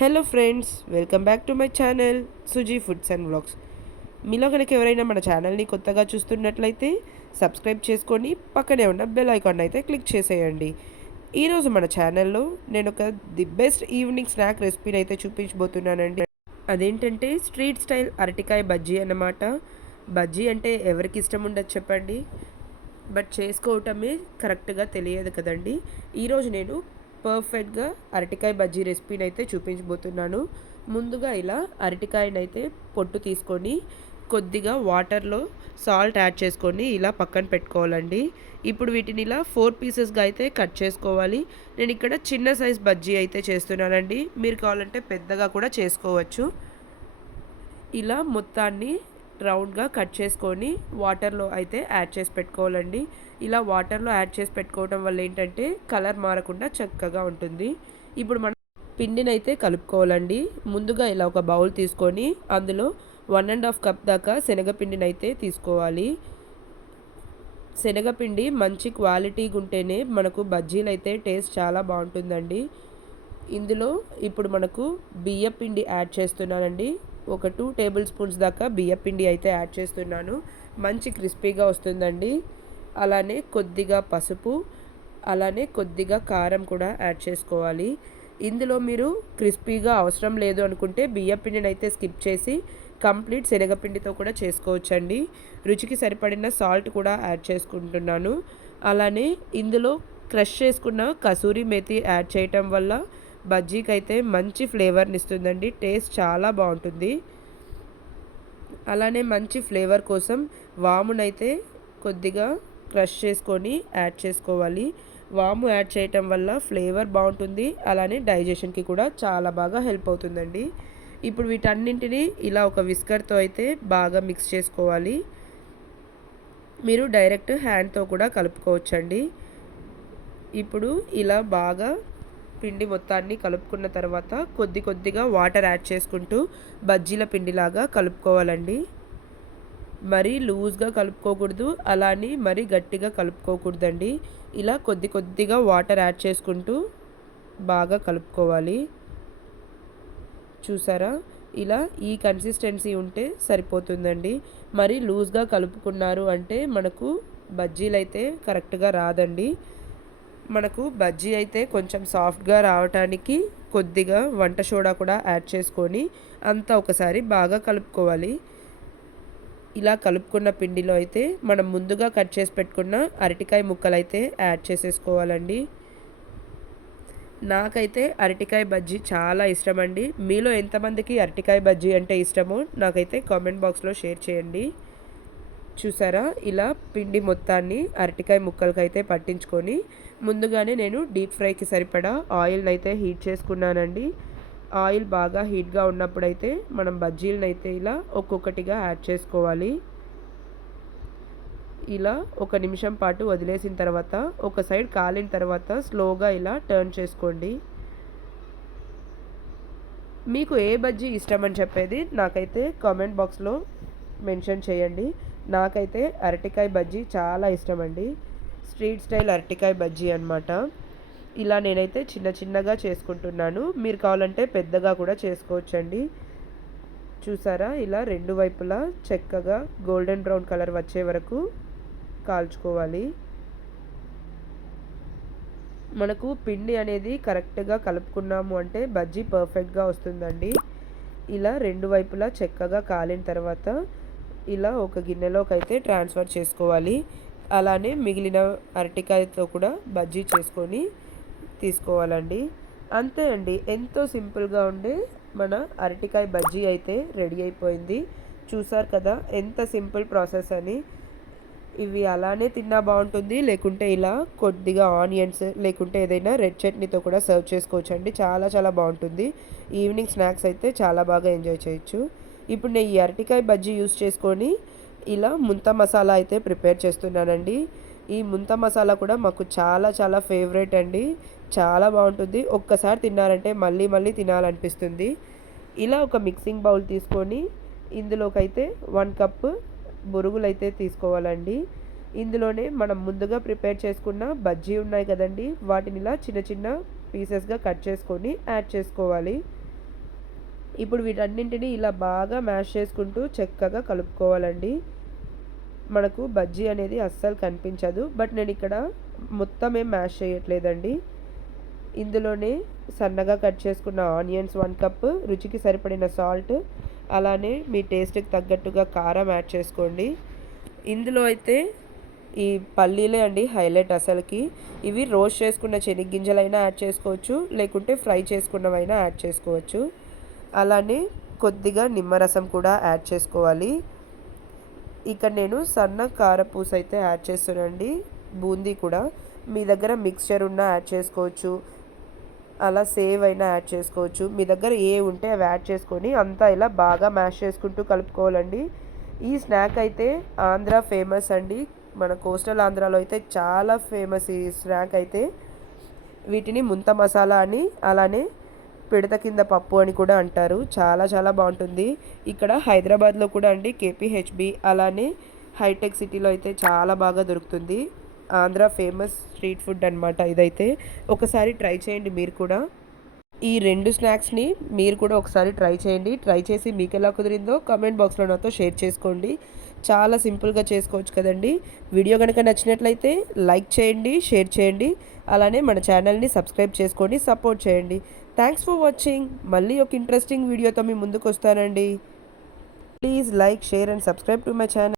Hello friends, welcome back to my channel Suji foods and vlogs. మీలో కనుక ఎవరైనా మన ఛానల్ని కొత్తగా చూస్తున్నట్లయితే సబ్స్క్రైబ్ చేసుకొని పక్కనే ఉన్న బెల్ ఐకాన్ అయితే క్లిక్ చేసేయండి. ఈరోజు మన ఛానల్లో నేను ఒక ది బెస్ట్ ఈవినింగ్ స్నాక్ రెసిపీని అయితే చూపించబోతున్నానండి. అదేంటంటే స్ట్రీట్ స్టైల్ అరటికాయ బజ్జీ అన్నమాట. బజ్జీ అంటే ఎవరికి ఇష్టం ఉండదు చెప్పండి, బట్ చేసుకోవటమే కరెక్ట్గా తెలియదు కదండి. ఈరోజు నేను పర్ఫెక్ట్గా అరటికాయ బజ్జీ రెసిపీని అయితే చూపించబోతున్నాను. ముందుగా ఇలా అరటికాయని అయితే పొట్టు తీసుకొని కొద్దిగా వాటర్లో సాల్ట్ యాడ్ చేసుకొని ఇలా పక్కన పెట్టుకోవాలండి. ఇప్పుడు వీటిని ఇలా 4 పీసెస్గా అయితే కట్ చేసుకోవాలి. నేను ఇక్కడ చిన్న సైజ్ బజ్జీ అయితే చేస్తున్నానండి, మీరు కావాలంటే పెద్దగా కూడా చేసుకోవచ్చు. ఇలా మొత్తాన్ని రౌండ్గా కట్ చేసుకొని వాటర్లో అయితే యాడ్ చేసి పెట్టుకోవాలండి. ఇలా వాటర్లో యాడ్ చేసి పెట్టుకోవడం వల్ల ఏంటంటే కలర్ మారకుండా చక్కగా ఉంటుంది. ఇప్పుడు మనం పిండిని అయితే కలుపుకోవాలండి. ముందుగా ఇలా ఒక బౌల్ తీసుకొని అందులో 1.5 కప్ దాకా శనగపిండిని అయితే తీసుకోవాలి. శనగపిండి మంచి క్వాలిటీగా ఉంటేనే మనకు బజ్జీలు అయితే టేస్ట్ చాలా బాగుంటుందండి. ఇందులో ఇప్పుడు మనకు బియ్యపిండి యాడ్ చేస్తున్నానండి. ఒక 2 టేబుల్ స్పూన్స్ దాకా బియ్యపిండి అయితే యాడ్ చేస్తున్నాను. మంచి క్రిస్పీగా వస్తుందండి. అలానే కొద్దిగా పసుపు, అలానే కొద్దిగా కారం కూడా యాడ్ చేసుకోవాలి. ఇందులో మీరు క్రిస్పీగా అవసరం లేదు అనుకుంటే బియ్యపిండిని అయితే స్కిప్ చేసి కంప్లీట్ శనగపిండితో కూడా చేసుకోవచ్చండి. రుచికి సరిపడిన సాల్ట్ కూడా యాడ్ చేసుకుంటున్నాను. అలానే ఇందులో క్రష్ చేసుకున్న కసూరి మేతి యాడ్ చేయటం వల్ల బజ్జీకి అయితే మంచి ఫ్లేవర్ని ఇస్తుందండి. టేస్ట్ చాలా బాగుంటుంది. అలానే మంచి ఫ్లేవర్ కోసం వామునైతే కొద్దిగా క్రష్ చేసుకొని యాడ్ చేసుకోవాలి. వాము యాడ్ చేయటం వల్ల ఫ్లేవర్ బాగుంటుంది, అలానే డైజెషన్కి కూడా చాలా బాగా హెల్ప్ అవుతుందండి. ఇప్పుడు వీటన్నింటినీ ఇలా ఒక విస్కర్తో అయితే బాగా మిక్స్ చేసుకోవాలి. మీరు డైరెక్ట్ హ్యాండ్తో కూడా కలుపుకోవచ్చండి. ఇప్పుడు ఇలా బాగా పిండి మొత్తాన్ని కలుపుకున్న తర్వాత కొద్దిగా వాటర్ యాడ్ చేసుకుంటూ బజ్జీల పిండిలాగా కలుపుకోవాలండి. మరీ లూజ్గా కలుపుకోకూడదు, అలానే మరీ గట్టిగా కలుపుకోకూడదండి. ఇలా కొద్దిగా వాటర్ యాడ్ చేసుకుంటూ బాగా కలుపుకోవాలి. చూసారా, ఇలా ఈ కన్సిస్టెన్సీ ఉంటే సరిపోతుందండి. మరి లూజ్గా కలుపుకున్నారు అంటే మనకు బజ్జీలు అయితే కరెక్ట్గా రాదండి. మనకు బజ్జీ అయితే కొంచెం సాఫ్ట్గా రావటానికి కొద్దిగా వంట సోడా కూడా యాడ్ చేసుకొని అంతా ఒకసారి బాగా కలుపుకోవాలి. ఇలా కలుపుకున్న పిండిలో అయితే మనం ముందుగా కట్ చేసి పెట్టుకున్న అరటికాయ ముక్కలు అయితే యాడ్ చేసేసుకోవాలండి. నాకైతే అరటికాయ బజ్జీ చాలా ఇష్టం అండి. మీలో ఎంతమందికి అరటికాయ బజ్జీ అంటే ఇష్టమో నాకైతే కామెంట్ బాక్స్లో షేర్ చేయండి. చూసారా, ఇలా పిండి మొత్తాన్ని అరటికాయ ముక్కలకి అయితే పట్టించుకొని ముందుగానే నేను డీప్ ఫ్రైకి సరిపడా ఆయిల్ని అయితే హీట్ చేసుకున్నానండి. ఆయిల్ బాగా హీట్గా ఉన్నప్పుడైతే మనం బజ్జీలను అయితే ఇలా ఒక్కొక్కటిగా యాడ్ చేసుకోవాలి. ఇలా 1 నిమిషం పాటు వదిలేసిన తర్వాత ఒక సైడ్ కాలిన తర్వాత స్లోగా ఇలా టర్న్ చేసుకోండి. మీకు ఏ బజ్జీ ఇష్టమని చెప్పేది నాకైతే కామెంట్ బాక్స్లో మెన్షన్ చేయండి. నాకైతే అరటికాయ బజ్జీ చాలా ఇష్టం అండి. స్ట్రీట్ స్టైల్ అరటికాయ బజ్జీ అనమాట. ఇలా నేనైతే చిన్నగా చేసుకుంటున్నాను. మీరు కావాలంటే పెద్దగా కూడా చేసుకోవచ్చండి. చూసారా, ఇలా 2 వైపులా చక్కగా గోల్డెన్ బ్రౌన్ కలర్ వచ్చే వరకు కాల్చుకోవాలి. మనకు పిండి అనేది కరెక్ట్గా కలుపుకున్నాము అంటే బజ్జీ పర్ఫెక్ట్గా వస్తుందండి. ఇలా 2 వైపులా చక్కగా కాలిన తర్వాత ఇలా ఒక గిన్నెలోకి అయితే ట్రాన్స్ఫర్ చేసుకోవాలి. అలానే మిగిలిన అరటికాయతో కూడా బజ్జీ చేసుకొని తీసుకోవాలండి. అంతే అండి, ఎంతో సింపుల్గా ఉండే మన అరటికాయ బజ్జీ అయితే రెడీ అయిపోయింది. చూసారు కదా ఎంత సింపుల్ ప్రాసెస్ అని. ఇవి అలానే తిన్నా బాగుంటుంది, లేకుంటే ఇలా కొద్దిగా ఆనియన్స్ లేకుంటే ఏదైనా రెడ్ చట్నీతో కూడా సర్వ్ చేసుకోవచ్చండి. చాలా బాగుంటుంది. ఈవినింగ్ స్నాక్స్ అయితే చాలా బాగా ఎంజాయ్ చేయొచ్చు. ఇప్పుడు నేను ఈ అరటికాయ బజ్జీ యూస్ చేసుకొని ఇలా ముంత మసాలా అయితే ప్రిపేర్ చేస్తున్నానండి. ఈ ముంత మసాలా కూడా మాకు చాలా ఫేవరెట్ అండి. చాలా బాగుంటుంది. ఒక్కసారి తిన్నారంటే మళ్ళీ తినాలనిపిస్తుంది. ఇలా ఒక మిక్సింగ్ బౌల్ తీసుకొని ఇందులోకైతే 1 కప్ బొరుగులు అయితే తీసుకోవాలండి. ఇందులోనే మనం ముందుగా ప్రిపేర్ చేసుకున్న బజ్జీ ఉన్నాయి కదండి, వాటిని ఇలా చిన్న పీసెస్గా కట్ చేసుకొని యాడ్ చేసుకోవాలి. ఇప్పుడు వీటన్నింటినీ ఇలా బాగా మ్యాష్ చేసుకుంటూ చక్కగా కలుపుకోవాలండి. మనకు బజ్జీ అనేది అస్సలు కనిపించదు. బట్ నేను ఇక్కడ మొత్తం ఏం మ్యాష్ చేయట్లేదండి. ఇందులోనే సన్నగా కట్ చేసుకున్న ఆనియన్స్ 1 కప్, రుచికి సరిపడిన సాల్ట్, అలానే మీ టేస్ట్కి తగ్గట్టుగా కారం యాడ్ చేసుకోండి. ఇందులో అయితే ఈ పల్లీలే అండి హైలైట్ అసలుకి. ఇవి రోస్ట్ చేసుకున్న శనగగింజలైనా యాడ్ చేసుకోవచ్చు, లేకుంటే ఫ్రై చేసుకున్నవైనా యాడ్ చేసుకోవచ్చు. అలానే కొద్దిగా నిమ్మరసం కూడా యాడ్ చేసుకోవాలి. ఇక్కడ నేను సన్న కారపూస అయితే యాడ్ చేస్తున్నానండి. బూందీ కూడా మీ దగ్గర మిక్స్చర్ ఉన్నా యాడ్ చేసుకోవచ్చు, అలా సేవ్ అయినా యాడ్ చేసుకోవచ్చు. మీ దగ్గర ఏ ఉంటే అవి యాడ్ చేసుకొని అంతా ఇలా బాగా మ్యాష్ చేసుకుంటూ కలుపుకోవాలండి. ఈ స్నాక్ అయితే ఆంధ్ర ఫేమస్ అండి. మన కోస్టల్ ఆంధ్రాలో అయితే చాలా ఫేమస్ ఈ స్నాక్ అయితే. వీటిని ముంత మసాలా అని, అలానే పిడత కింద పప్పు అని కూడా అంటారు. చాలా చాలా బాగుంటుంది. ఇక్కడ హైదరాబాద్లో కూడా అండి కేపీహెచ్బి, అలానే హైటెక్ సిటీలో అయితే చాలా బాగా దొరుకుతుంది. ఆంధ్ర ఫేమస్ స్ట్రీట్ ఫుడ్ అనమాట ఇదైతే. ఒకసారి ట్రై చేయండి మీరు కూడా. ఈ 2 స్నాక్స్ని మీరు కూడా ఒకసారి ట్రై చేయండి. ట్రై చేసి మీకు ఎలా కుదిరిందో కామెంట్ బాక్స్లో నాతో షేర్ చేసుకోండి. చాలా సింపుల్గా చేసుకోవచ్చు కదండి. వీడియో కనుక నచ్చినట్లయితే లైక్ చేయండి, షేర్ చేయండి, అలానే మన ఛానల్ని సబ్స్క్రైబ్ చేసుకొని సపోర్ట్ చేయండి. Thanks for watching. మళ్ళీ ఒక ఇంట్రెస్టింగ్ వీడియోతో మీ ముందుకు వస్తానండి. Please like, share and subscribe to my channel.